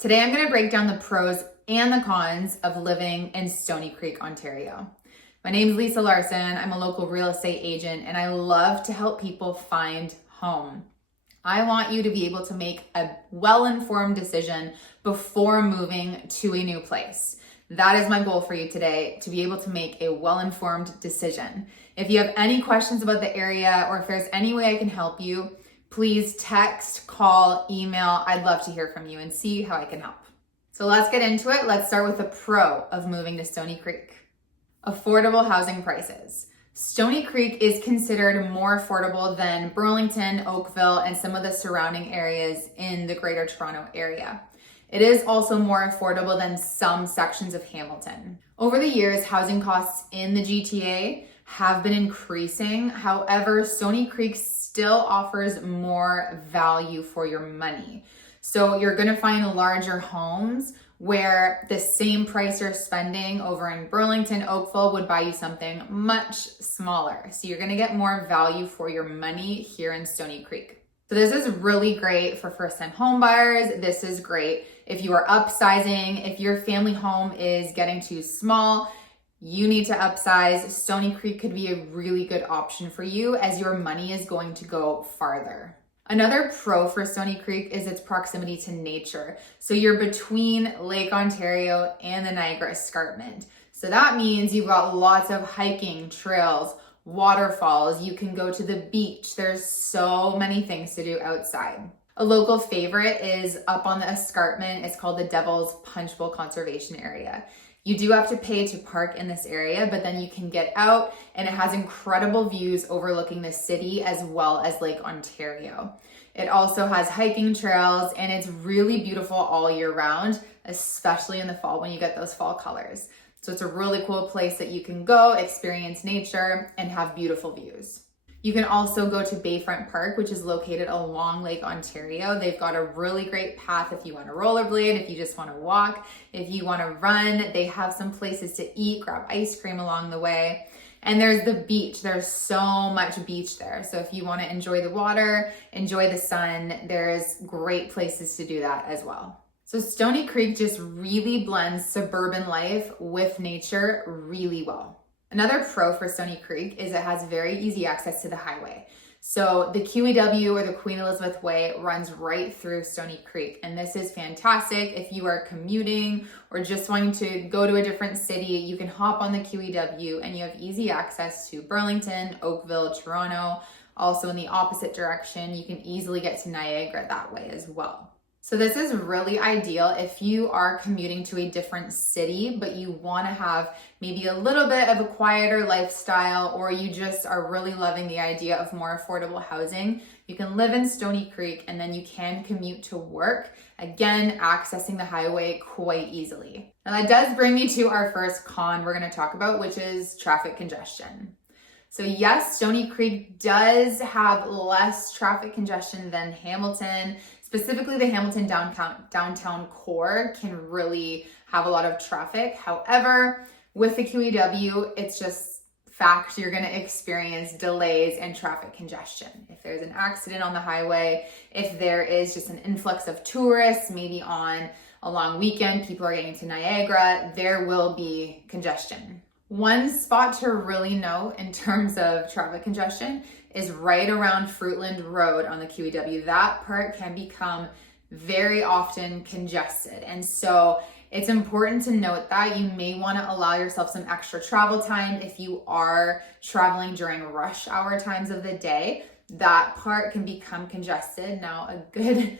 Today I'm going to break down the pros and the cons of living in Stoney Creek, Ontario. My name is Lisa Larson. I'm a local real estate agent and I love to help people find home. I want you to be able to make a well-informed decision before moving to a new place. That is my goal for you today, to be able to make a well-informed decision. If you have any questions about the area or if there's any way I can help you, please text, call, email. I'd love to hear from you and see how I can help. So let's get into it. Let's start with the pro of moving to Stoney Creek. Affordable housing prices. Stoney Creek is considered more affordable than Burlington, Oakville, and some of the surrounding areas in the Greater Toronto area. It is also more affordable than some sections of Hamilton. Over the years, housing costs in the GTA have been increasing. However, Stoney Creek still offers more value for your money. So you're gonna find larger homes where the same price you're spending over in Burlington, Oakville would buy you something much smaller. So you're gonna get more value for your money here in Stoney Creek. So this is really great for first-time home buyers. This is great if you are upsizing, if your family home is getting too small, you need to upsize. Stoney Creek could be a really good option for you as your money is going to go farther. Another pro for Stoney Creek is its proximity to nature. So you're between Lake Ontario and the Niagara Escarpment. So that means you've got lots of hiking, trails, waterfalls. You can go to the beach. There's so many things to do outside. A local favorite is up on the escarpment. It's called the Devil's Punch Bowl Conservation Area. You do have to pay to park in this area, but then you can get out and it has incredible views overlooking the city as well as Lake Ontario. It also has hiking trails and it's really beautiful all year round, especially in the fall when you get those fall colors. So it's a really cool place that you can go, experience nature, and have beautiful views. You can also go to Bayfront Park, which is located along Lake Ontario. They've got a really great path if you want to rollerblade, if you just want to walk, if you want to run. They have some places to eat, grab ice cream along the way. And there's the beach. There's so much beach there. So if you want to enjoy the water, enjoy the sun, there's great places to do that as well. So Stoney Creek just really blends suburban life with nature really well. Another pro for Stoney Creek is it has very easy access to the highway. So the QEW or the Queen Elizabeth Way runs right through Stoney Creek. And this is fantastic if you are commuting or just wanting to go to a different city. You can hop on the QEW and you have easy access to Burlington, Oakville, Toronto. Also in the opposite direction, you can easily get to Niagara that way as well. So this is really ideal if you are commuting to a different city, but you want to have maybe a little bit of a quieter lifestyle, or you just are really loving the idea of more affordable housing. You can live in Stoney Creek and then you can commute to work, again, accessing the highway quite easily. Now that does bring me to our first con we're going to talk about, which is traffic congestion. So yes, Stoney Creek does have less traffic congestion than Hamilton. Specifically, the Hamilton downtown core can really have a lot of traffic. However, with the QEW, it's just fact you're going to experience delays and traffic congestion. If there's an accident on the highway, if there is just an influx of tourists, maybe on a long weekend, people are getting to Niagara, there will be congestion. One spot to really note in terms of traffic congestion is right around Fruitland Road on the QEW. That part can become very often congested. And so it's important to note that you may want to allow yourself some extra travel time if you are traveling during rush hour times of the day. That part can become congested. Now, a good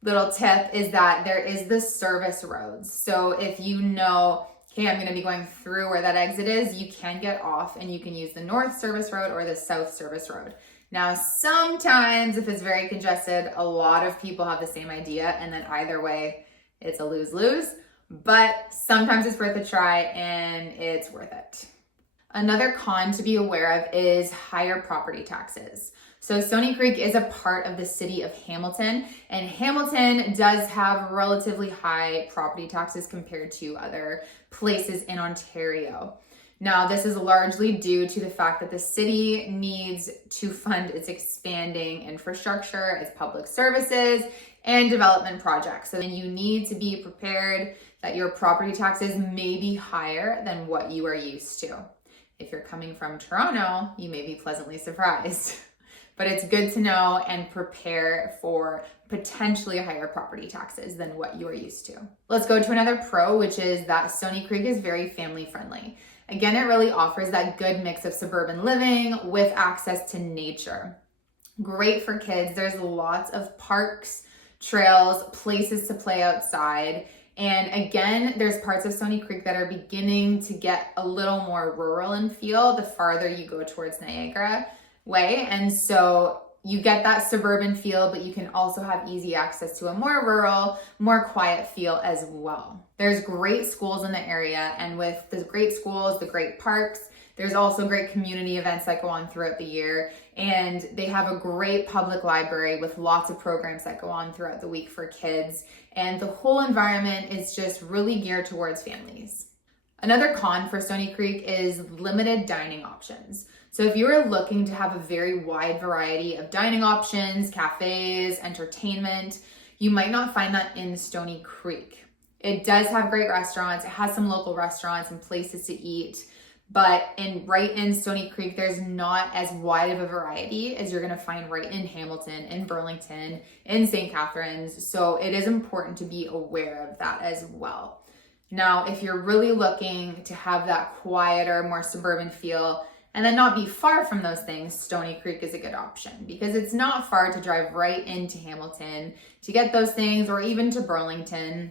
little tip is that there is the service roads. So if you know, okay, I'm going to be going through where that exit is, you can get off and you can use the North Service Road or the South Service Road. Now, sometimes if it's very congested, a lot of people have the same idea and then either way, it's a lose-lose, but sometimes it's worth a try and it's worth it. Another con to be aware of is higher property taxes. So Stoney Creek is a part of the city of Hamilton, and Hamilton does have relatively high property taxes compared to other places in Ontario. Now, this is largely due to the fact that the city needs to fund its expanding infrastructure, its public services, and development projects. So then you need to be prepared that your property taxes may be higher than what you are used to. If you're coming from Toronto, you may be pleasantly surprised. But it's good to know and prepare for potentially higher property taxes than what you are used to. Let's go to another pro, which is that Stoney Creek is very family friendly. Again, it really offers that good mix of suburban living with access to nature. Great for kids. There's lots of parks, trails, places to play outside. And again, there's parts of Stoney Creek that are beginning to get a little more rural in feel the farther you go towards Niagara Way. And so you get that suburban feel, but you can also have easy access to a more rural, more quiet feel as well. There's great schools in the area, and with the great schools, the great parks, there's also great community events that go on throughout the year, and they have a great public library with lots of programs that go on throughout the week for kids, and the whole environment is just really geared towards families. Another con for Stoney Creek is limited dining options. So if you are looking to have a very wide variety of dining options, cafes, entertainment, you might not find that in Stoney Creek. It does have great restaurants. It has some local restaurants and places to eat, but right in Stoney Creek, there's not as wide of a variety as you're gonna find right in Hamilton, in Burlington, in St. Catharines. So it is important to be aware of that as well. Now, if you're really looking to have that quieter, more suburban feel, and then not be far from those things, Stoney Creek is a good option because it's not far to drive right into Hamilton to get those things, or even to Burlington.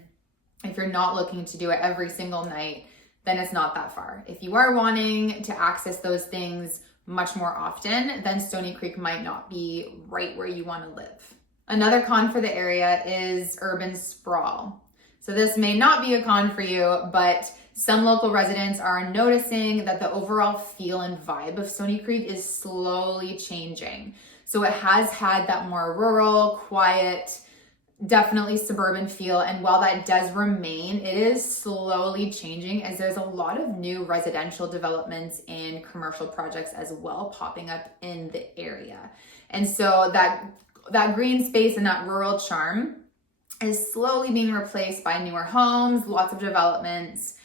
If you're not looking to do it every single night, then it's not that far. If you are wanting to access those things much more often, then Stoney Creek might not be right where you want to live. Another con for the area is urban sprawl. So this may not be a con for you, but some local residents are noticing that the overall feel and vibe of Stoney Creek is slowly changing. So it has had that more rural, quiet, definitely suburban feel. And while that does remain, it is slowly changing as there's a lot of new residential developments and commercial projects as well popping up in the area. And so that green space and that rural charm is slowly being replaced by newer homes, lots of developments.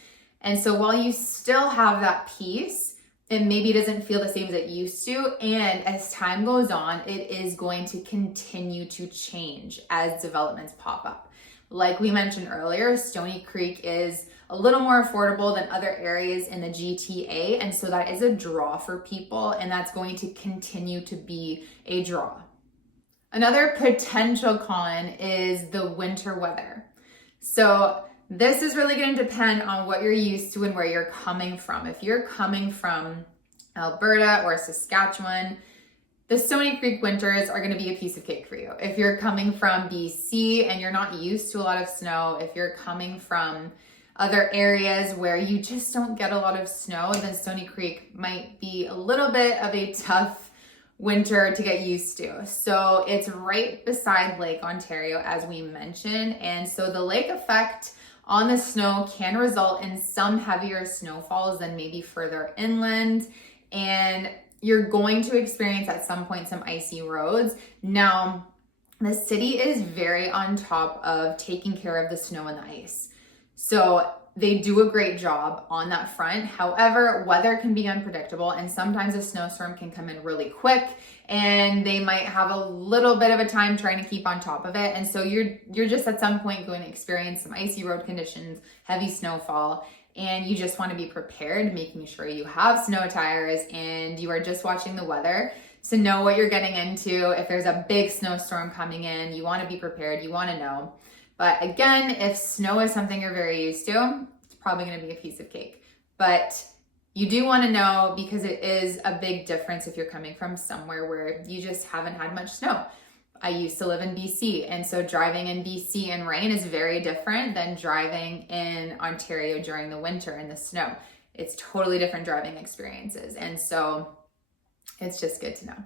And so while you still have that piece, it maybe doesn't feel the same as it used to. And as time goes on, it is going to continue to change as developments pop up. Like we mentioned earlier, Stoney Creek is a little more affordable than other areas in the GTA. And so that is a draw for people, and that's going to continue to be a draw. Another potential con is the winter weather. So this is really going to depend on what you're used to and where you're coming from. If you're coming from Alberta or Saskatchewan, the Stoney Creek winters are going to be a piece of cake for you. If you're coming from BC and you're not used to a lot of snow, if you're coming from other areas where you just don't get a lot of snow, then Stoney Creek might be a little bit of a tough winter to get used to. So it's right beside Lake Ontario, as we mentioned. And so the lake effect on the snow can result in some heavier snowfalls than maybe further inland. And you're going to experience at some point some icy roads. Now, the city is very on top of taking care of the snow and the ice. So they do a great job on that front. However, weather can be unpredictable, and sometimes a snowstorm can come in really quick and they might have a little bit of a time trying to keep on top of it. And so you're just at some point going to experience some icy road conditions, heavy snowfall, and you just want to be prepared, making sure you have snow tires and you are just watching the weather to know what you're getting into. If there's a big snowstorm coming in, you want to be prepared, you want to know. But again, if snow is something you're very used to, it's probably going to be a piece of cake. But you do want to know, because it is a big difference if you're coming from somewhere where you just haven't had much snow. I used to live in BC, and so driving in BC in rain is very different than driving in Ontario during the winter in the snow. It's totally different driving experiences, and so it's just good to know.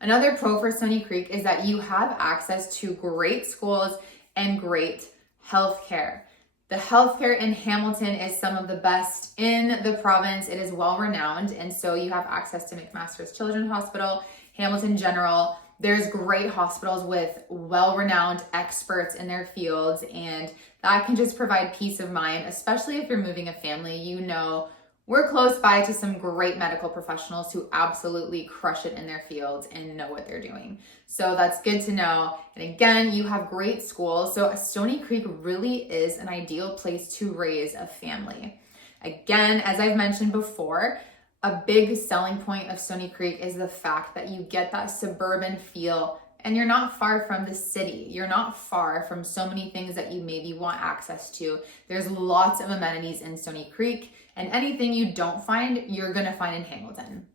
Another pro for Stoney Creek is that you have access to great schools and great healthcare. The healthcare in Hamilton is some of the best in the province. It is well renowned, and so you have access to McMaster's Children's Hospital, Hamilton General, There's great hospitals with well-renowned experts in their fields, and that can just provide peace of mind, especially if you're moving a family. You know, we're close by to some great medical professionals who absolutely crush it in their fields and know what they're doing. So that's good to know. And again, you have great schools. So Stoney Creek really is an ideal place to raise a family. Again, as I've mentioned before, a big selling point of Stoney Creek is the fact that you get that suburban feel and you're not far from the city. You're not far from so many things that you maybe want access to. There's lots of amenities in Stoney Creek, and anything you don't find, you're gonna find in Hamilton.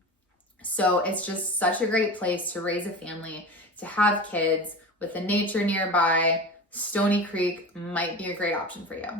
So it's just such a great place to raise a family, to have kids with the nature nearby. Stoney Creek might be a great option for you.